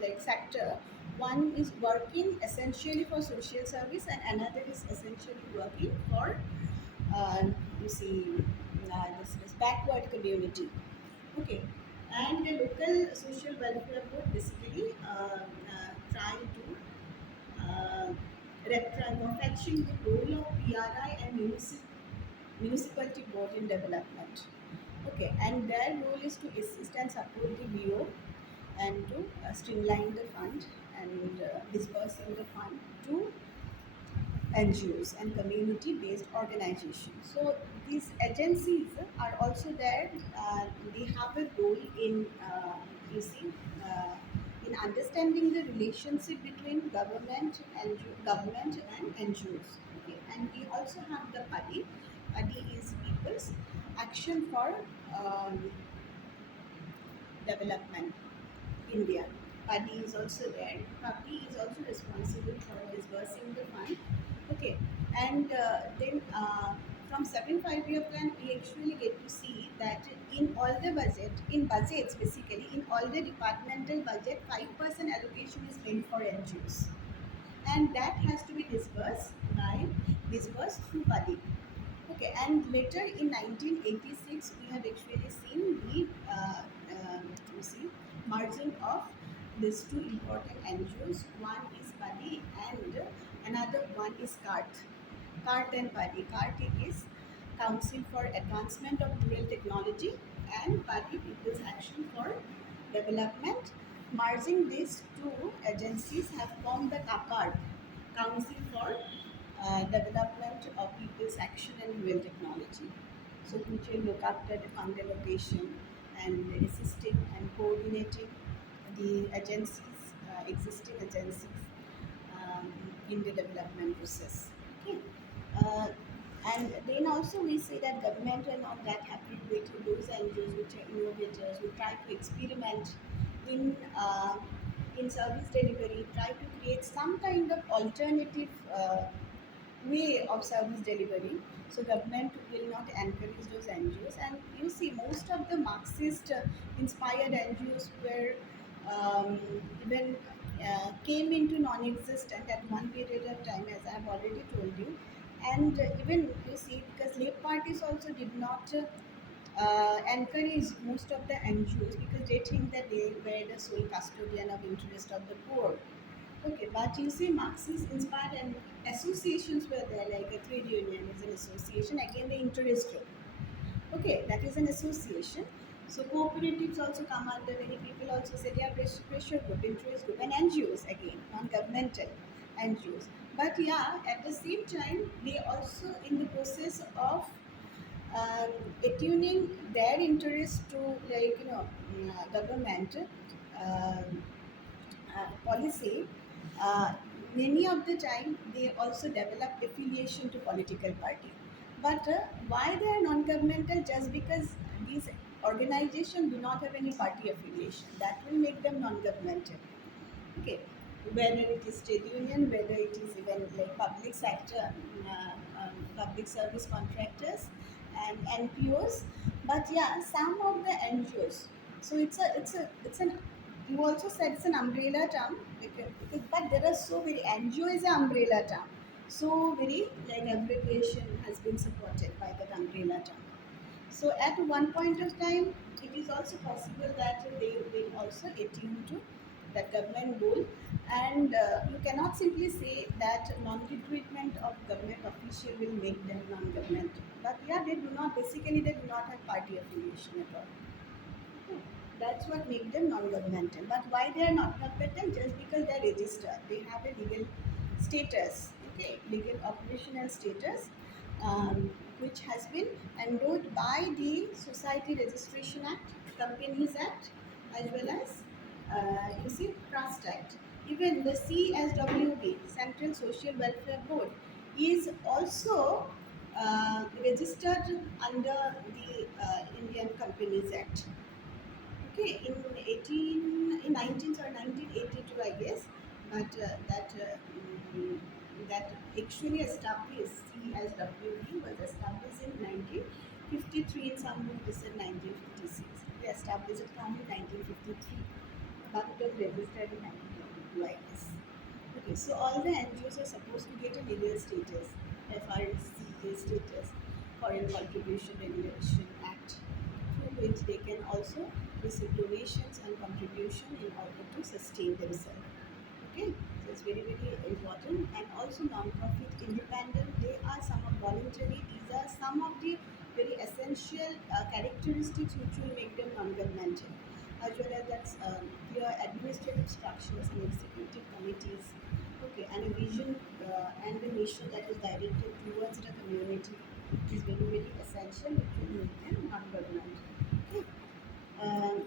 like sector. One is working essentially for social service, and another is essentially working for uh, you see this backward community. Okay, and the local social welfare board basically try to uh, fetching the role of PRI and municipality board in development. Okay, and their role is to assist and support the BO and to streamline the fund and dispersing the fund to NGOs and community-based organizations. So these agencies are also there. They have a role in, you see, uh, in understanding the relationship between government and NGOs. Okay, and we also have the PADI. PADI is People's Action for um, Development India. PADI is also there. PADI is also responsible for disbursing the fund. Okay, and then from 7 5 year plan, we actually get to see that in all the in budgets basically, in all the departmental budget, 5% allocation is meant for NGOs, and that has to be disbursed through PADI. Okay, and later in 1986, we have actually seen the you see merging of these two important NGOs. One is PADI and another one is CART. CART and PADI. CART is Council for Advancement of Rural Technology, and PADI People's Action for Development. Merging these two agencies have formed the CACARD, Council for Development of People's Action and Rural Technology. So which will look after the fund allocation and assisting and coordinating the agencies, existing agencies in the development process. Okay. Uh, and then also we say that government are not that happy with those NGOs which are innovators who try to experiment in uh, in service delivery, try to create some kind of alternative way of service delivery. So government will not encourage those NGOs, and you see most of the Marxist inspired NGOs were even came into non-existent at one period of time, as I have already told you, and even you see because Labour parties also did not. Encourage most of the NGOs because they think that they were the sole custodian of interest of the poor. Okay, but you see, Marxist inspired and associations were there, like a trade union is an association, again, the interest group. Okay, that is an association. So, cooperatives also come under, many people also say they are pressure group, interest group, and NGOs again, non governmental NGOs. But yeah, at the same time, they also in the process of um, attuning their interest to, like, government. Um, policy, uh, many of the time they also develop affiliation to political party. But why they are non-governmental? Just because these organizations do not have any party affiliation, that will make them non-governmental. Okay, whether it is trade union, whether it is even like public sector, public service contractors and NPOs. But yeah, some of the NGOs. So it's an You also said it's an umbrella term but there are so many. NGO is an umbrella term, so very like abbreviation has been supported by that umbrella term. So at one point of time, it is also possible that they will also attune to the government goal, and you cannot simply say that non-recruitment of government official will make them non-government. But yeah, they do not. Basically, they do not have party affiliation at all. Okay. That's what make them non-governmental. But why they are not governmental? Just because they are registered, they have a legal status, okay, legal operational status, which has been endowed by the Society Registration Act, Companies Act, as well as you see Trust Act. Even the CSWB, Central Social Welfare Board, is also registered under the Indian Companies Act. Okay, in 19 or 1982, I guess, but that actually established CSWB was established in 1953. In some books they said 1956. They established it come in 1953, but it was registered in 1952, I guess. Okay, so all the NGOs are supposed to get a legal status, FRCA status, Foreign Contribution Regulation Act, through which they can also receive donations and contribution in order to sustain themselves. Okay, so it's very very important. And also non-profit independent. They are some of voluntary. These are some of the very essential characteristics which will make them non-governmental, as well as that's clear administrative structures and executive committees. Okay, and a vision and a mission that is directed towards the community is very very essential, which will make them non-governmental. Okay. Um,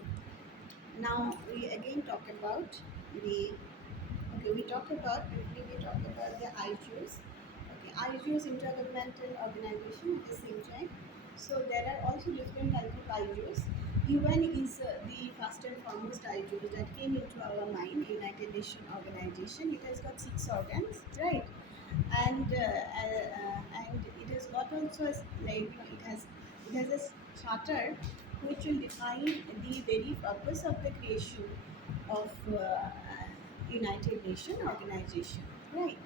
Now we again talk about the, okay, we talk about briefly, we talk about the IGOs. Okay, IGOs, intergovernmental organization, at the same time. So there are also different types of IGOs. UN is the first and foremost IGO that came into our mind. United Nations organization. It has got 6 organs, right? And it has got also like it has a charter which will define the very purpose of the creation of United Nations organization. Right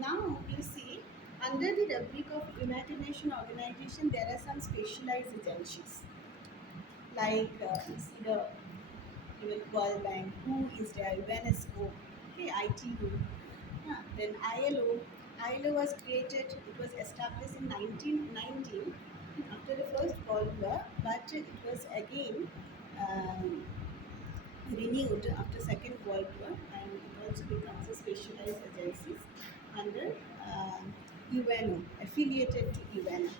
now, you see, under the rubric of United Nations organization, there are some specialized agencies like you see the even World Bank, who is there, UNESCO, okay, ITU, yeah, then ILO. ILO was created, it was established in 1919 after the First World War, but it was again um, renewed after Second World War, and it also becomes a specialized agency under UNO, affiliated to UNO,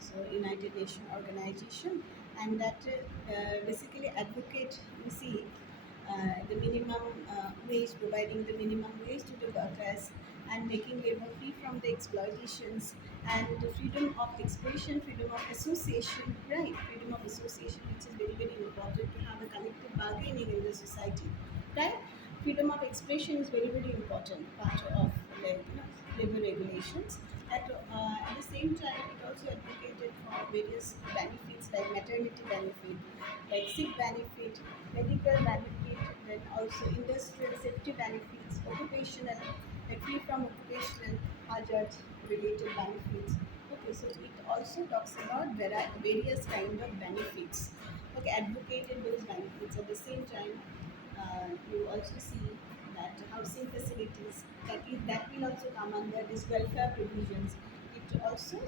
so United Nations Organization, and that basically advocate, you see, the minimum wage, providing the minimum wage to the workers, and making labor free from the exploitations, and the freedom of expression, freedom of association, right? Freedom of association, which is very very important to have a collective bargaining in the society, right? Freedom of expression is very very important part of like labor regulations. At the same time, it also advocated for various benefits like maternity benefit, like sick benefit, medical benefit, then also industrial safety benefits, occupational, like free from occupational hazards related benefits. Okay, so it also talks about various kind of benefits. Okay, advocated those benefits. At the same time, you also see that housing facilities, that will also come under this welfare provisions. It also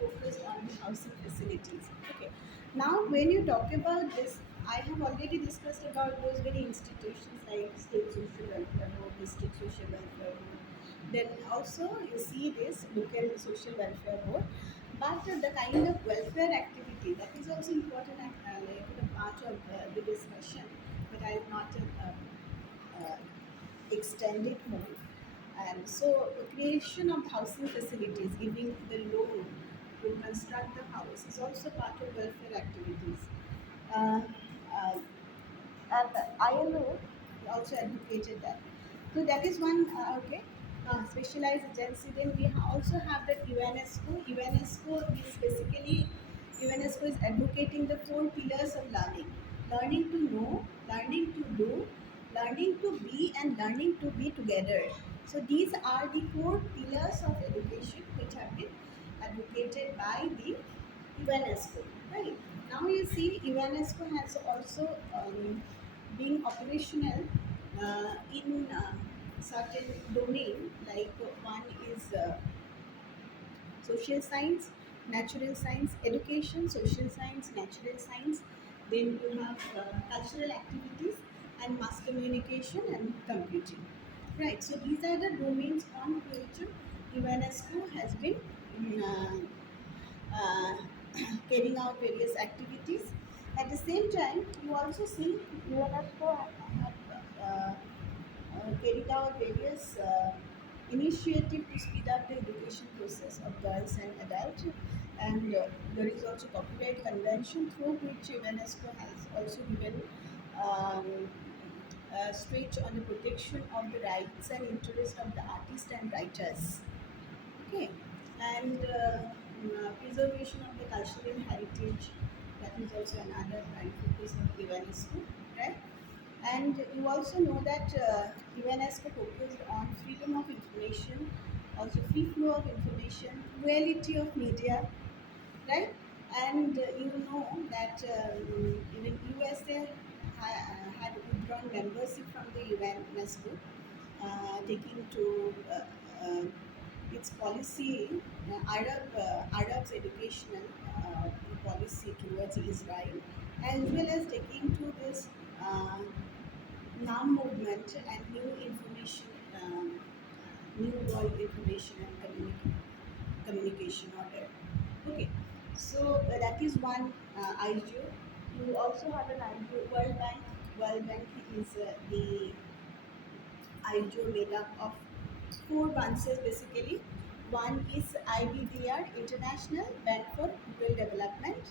focused on the housing facilities. Okay. Now, when you talk about this, I have already discussed about those very institutions like state social welfare board, district social welfare board. Then also you see this local social welfare board. But the kind of welfare activity that is also important, like the part of the discussion, but I will not extend it more. And so the creation of housing facilities, giving the loan to construct the house is also part of welfare activities. Uh, uh, and ILO also advocated that. So that is one, okay, specialized agency. Then we also have that UNESCO. UNESCO is basically, UNESCO is advocating the 4 pillars of learning: learning to know, learning to do, learning to be and learning to be together. So these are the four pillars of education which have been advocated by the UNESCO. Right now, you see, UNESCO has also been operational in certain domain. Like one is social science, natural science, education, social science, natural science. Then you have cultural activities and mass communication and computing. Right. So these are the domains on which UNESCO has been uh, carrying out various activities. At the same time, you also see UNESCO have carried out various initiatives to speed up the education process of girls and adults. And there is also copyright convention through which UNESCO has also given um, stretch on the protection of the rights and interest of the artists and writers. Okay, and preservation of the cultural heritage, that is also another prime focus of UNESCO, right? And you also know that UNESCO focused on freedom of information, also free flow of information, plurality of media, right? And you know that even USA had withdrawn membership from the UNESCO, taking to its policy, Arabs educational policy towards Israel, as well as taking to this uh, NAM movement and new information, new world information and communication order. Okay, so that is one IGO. You also have an IGO, World Bank. World Bank is the IGO made up of four branches basically. One is IBDR, International Bank for Rural Development,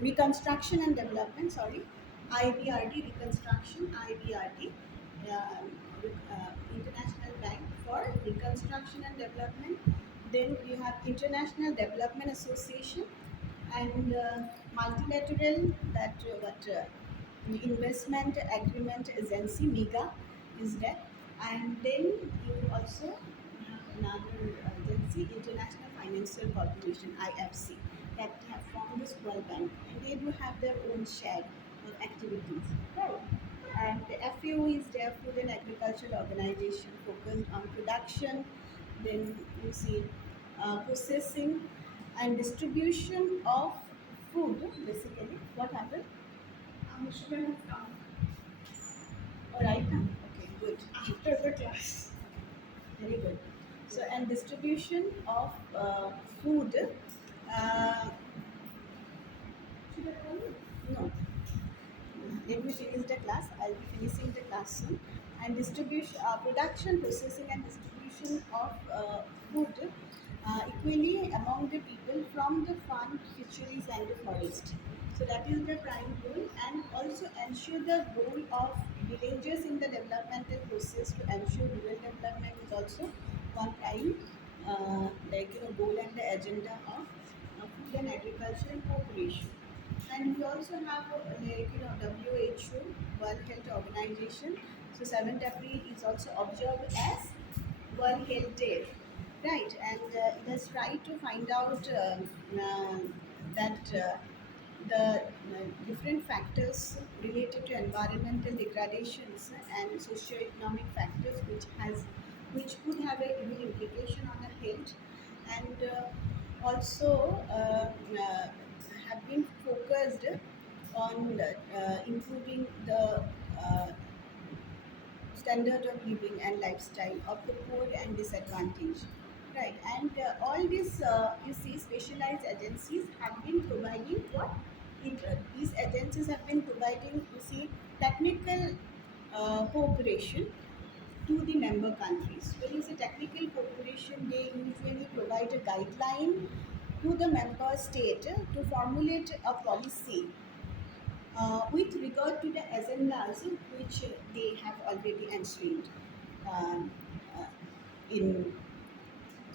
Reconstruction and Development, sorry, IBRD, Reconstruction, IBRD, um, International Bank for Reconstruction and Development. Then you have International Development Association and multilateral, that investment agreement agency, MEGA is there. And then you also have another agency, International Financial Corporation, IFC, that have formed this World Bank, and they do have their own share of activities, right? And the FAO is there, Food and Agricultural Organization, focused on production. Then you see processing and distribution of food. Basically, what happened? Sugar has come All right, now. Okay, good. after the class. Very good. So, and distribution of food. Uh, should I call you? No. Let me finish the class. I'll be finishing the class soon. And distribution, production, processing, and distribution of food equally among the people from the farm, fisheries, and the forest. So that is the prime goal, and also ensure the role of villages in the developmental process to ensure rural development is also one prime, goal and the agenda of food and agricultural cooperation. And we also have WHO, World Health Organization. So 7th April is also observed as World Health Day, right? And it has tried to find out that the different factors related to environmental degradations and socio-economic factors which could have a evil implication on the health, and also have been focused on improving the uh, standard of living and lifestyle of the poor and disadvantaged. Right, and all these, you see, specialized agencies have been providing what? These agencies have been providing, you see, technical cooperation to the member countries. When you say technical cooperation, they usually provide a guideline to the member state to formulate a policy with regard to the agendas which they have already enshrined um, uh, in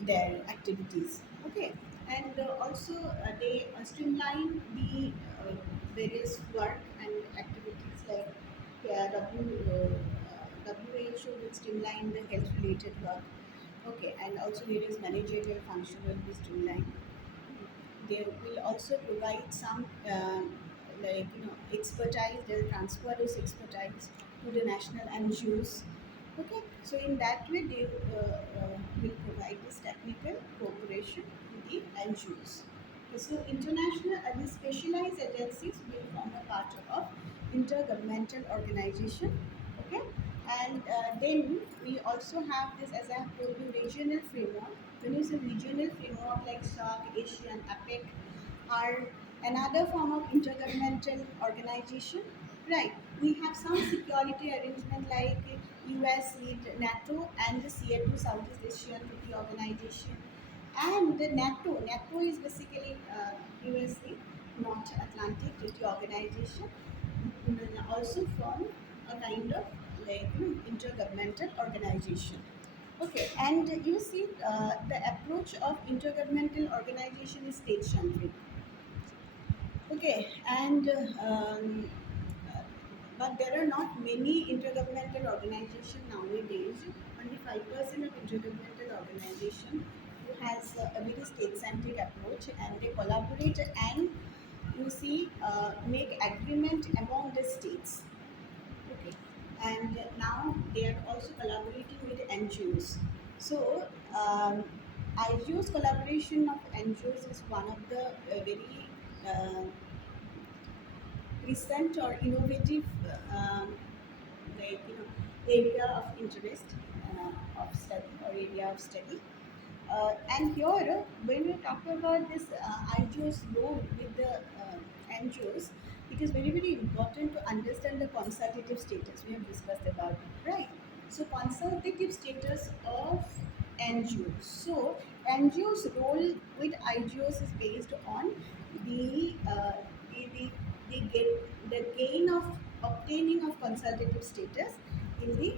their activities. Okay, and also they streamline the various work and activities like show will streamline the health related work. Okay, and also various managerial function will be streamlined. They will also provide some expertise. They'll transfer those expertise to the national NGOs. Okay, so in that way they will provide this technical cooperation to the NGOs. Okay, so international and specialized agencies will form a part of intergovernmental organization. Okay, and then we also have this, as I have told you, regional framework. When you say regional framework like SAARC, ASEAN, APEC are another form of intergovernmental organization, right? We have some security arrangement like US lead NATO and the CA2 Southeast Asian Treaty Organization. And the NATO is basically US lead North Atlantic Treaty Organization, also form a kind of intergovernmental organization. Okay, and you see the approach of intergovernmental organization is state-centric. Okay, and but there are not many intergovernmental organizations nowadays. Only 5% of intergovernmental organization who has a very state-centric approach, and they collaborate and you see make agreement among the states. Okay, and now they are also collaborating with NGOs. So IGO's collaboration of NGOs is one of the very uh, recent or innovative area of interest of study or area of study. And here, when we talk about this IGO's role with the NGOs, it is very, very important to understand the consultative status. We have discussed about it, right? So, consultative status of NGOs. So, NGOs' role with IGOs is based on the the, the gain of obtaining of consultative status in the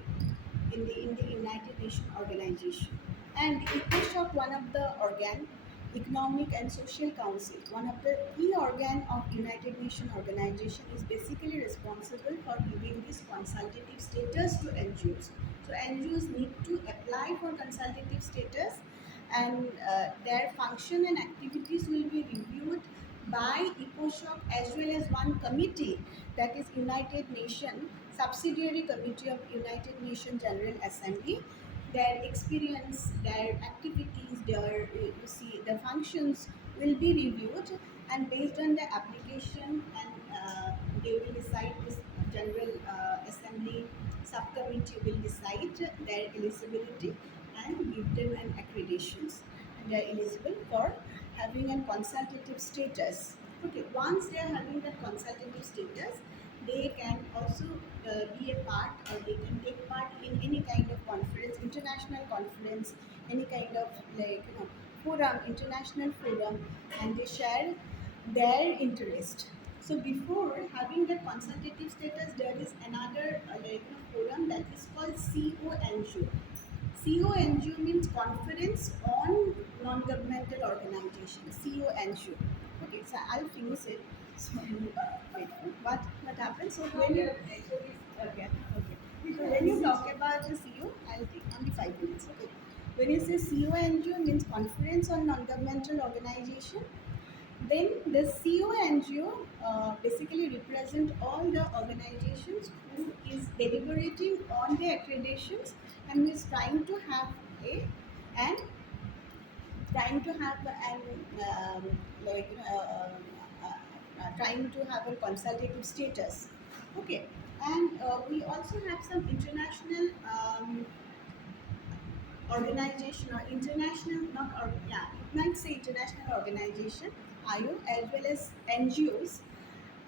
in the United Nations organization. And ECOSOC, one of the organ, Economic and Social Council, one of the key organ of United Nations organization, is basically responsible for giving this consultative status to NGOs. So NGOs need to apply for consultative status, and their function and activities will be reviewed by ECOSOC as well as one committee, that is United Nations subsidiary committee of United Nations General Assembly. Their experience, their activities, their you see the functions will be reviewed, and based on the application, and they will decide, this General Assembly subcommittee will decide their eligibility and give them an accreditations, and they are eligible for having a consultative status. Okay, once they are having that consultative status, they can also be a part, or they can take part in any kind of conference, international conference, any kind of forum, international forum, and they share their interest. So before having the consultative status, there is another forum that is called CONGO. CONGO means Conference on Non-Governmental Organization. CONGO. Okay, so I'll finish it. So wait, what happens? So when you okay, okay. So when you talk about the CO, I'll take only 5 minutes. Okay. When you say CONGO means Conference on Non-Governmental Organization, then the CONGO basically represent all the organizations who is deliberating on the accreditations, and who is trying to have a and trying to have an trying to have a consultative status. Okay, and we also have some international organization, or international, not or yeah, you might say international organization, IO, as well as NGOs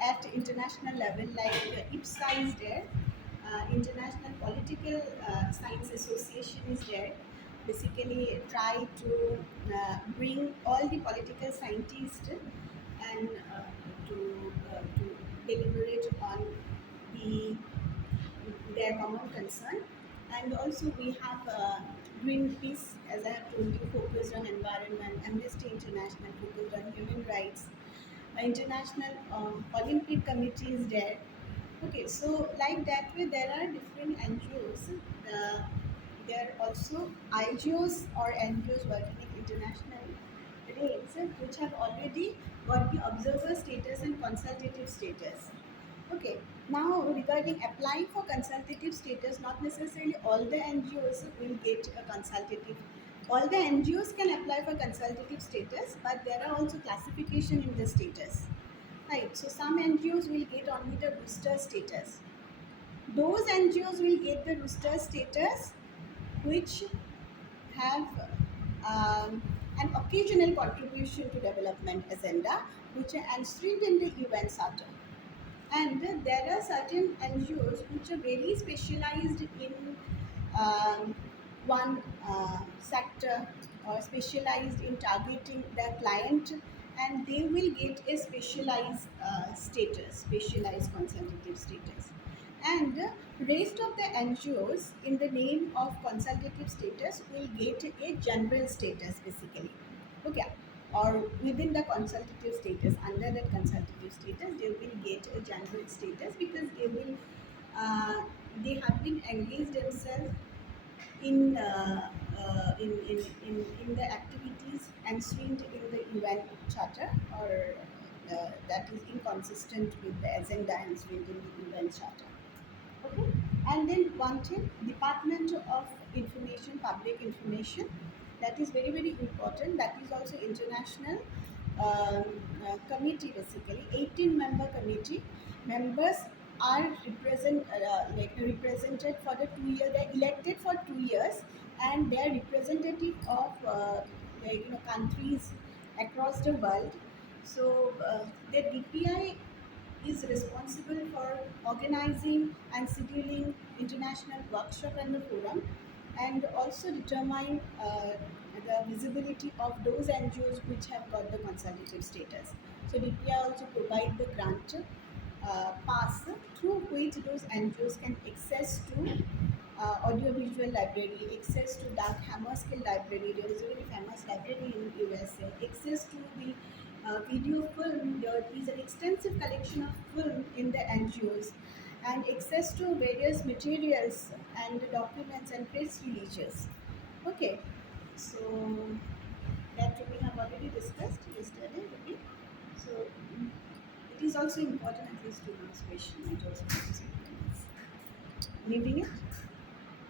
at international level, like IPSA is there, International Political Science Association is there. Basically, try to bring all the political scientists and to deliberate on the their common concern. And also we have Greenpeace, as I have told you, focused on environment, Amnesty International focused on human rights, International Olympic Committee is there, Okay, so like that way, there are different NGOs. There are also IGOs or NGOs working in international rates, which have already got the observer status and consultative status. Okay, now regarding applying for consultative status, not necessarily all the NGOs will get a consultative. All the NGOs can apply for consultative status, but there are also classification in the status. Right, so some NGOs will get only the rooster status. Those NGOs will get the rooster status which have an occasional contribution to development agenda, which are enshrined in the UN Charter. And there are certain NGOs which are very specialized in um, one sector or specialized in targeting their client, and they will get a specialized status, specialized consultative status. And rest of the NGOs in the name of consultative status will get a general status basically. Okay, or within the consultative status, under that consultative status, they will get a general status because uh, they have been engaged themselves in, in the activities enshrined in the UN Charter, or that is inconsistent with the agenda enshrined in the UN Charter. Okay, and then one thing, Department of Information, Public Information, that is very very important. That is also international um, committee basically. 18-member committee members are represented for the 2 year. They are elected for 2 years, and they are representative of countries across the world. So the DPI is responsible for organizing and scheduling international workshop and the forum, and also determine the visibility of those NGOs which have got the consultative status. So DPI also provide the grant pass through which those NGOs can access to audiovisual library, access to Dark Hammarskjöld library. There is a very famous library in USA. Access to the video film. There is an extensive collection of film in the NGOs, and access to various materials and documents and press releases. Okay, so that we have already discussed yesterday. Okay, so it is also important at least to ask question and also to see. Leaving it.